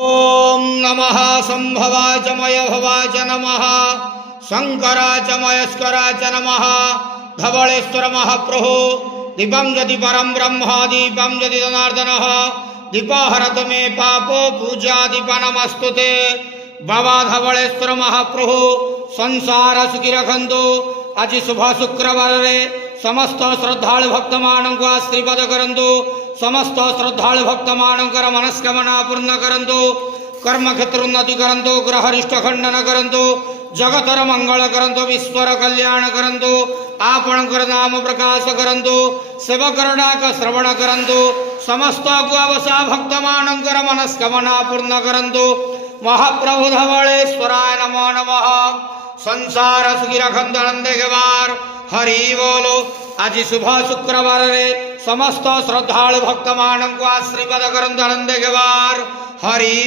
ओम नमः संभवाच मयभवाच नमः शंकराच मयस्कराच नमः धवलेश्वर महाप्रभु दीपं यदि परम ब्रह्म दीपं यदि जनार्दनः दीपहरत मे पापो पूजा दीप नमस्तुते बाबा धवलेश्वर महाप्रभु संसार सुखी रखंतु। आज शुभ शुक्रवार रे समस्त श्रद्धालु भक्त मानक आशीर्वाद करंतु। समस्त श्रद्धालु भक्त मानकर मनस्कामना पूर्ण करंतु। कर्म क्षेत्र उन्नति करंतु। ग्रहरिष्ट खंडन करंतु। जगतर मंगल करंतु। विश्वर कल्याण करंतु। आपणकर नाम प्रकाश करंतु। सेवकर डाक श्रवण करंतु। समस्त गुआवसा भक्त मानकर मनस्कामना पूर्ण करंतु। महाप्रभु धवलेश्वराय नमो नमः। संसार सुखी रखंतु आनंदे के बार हरि बोलो। आज शुभ शुक्रवार रे समस्त श्रद्धालु भक्त मानक आशीर्वाद करंतु आनंदे के बार हरि।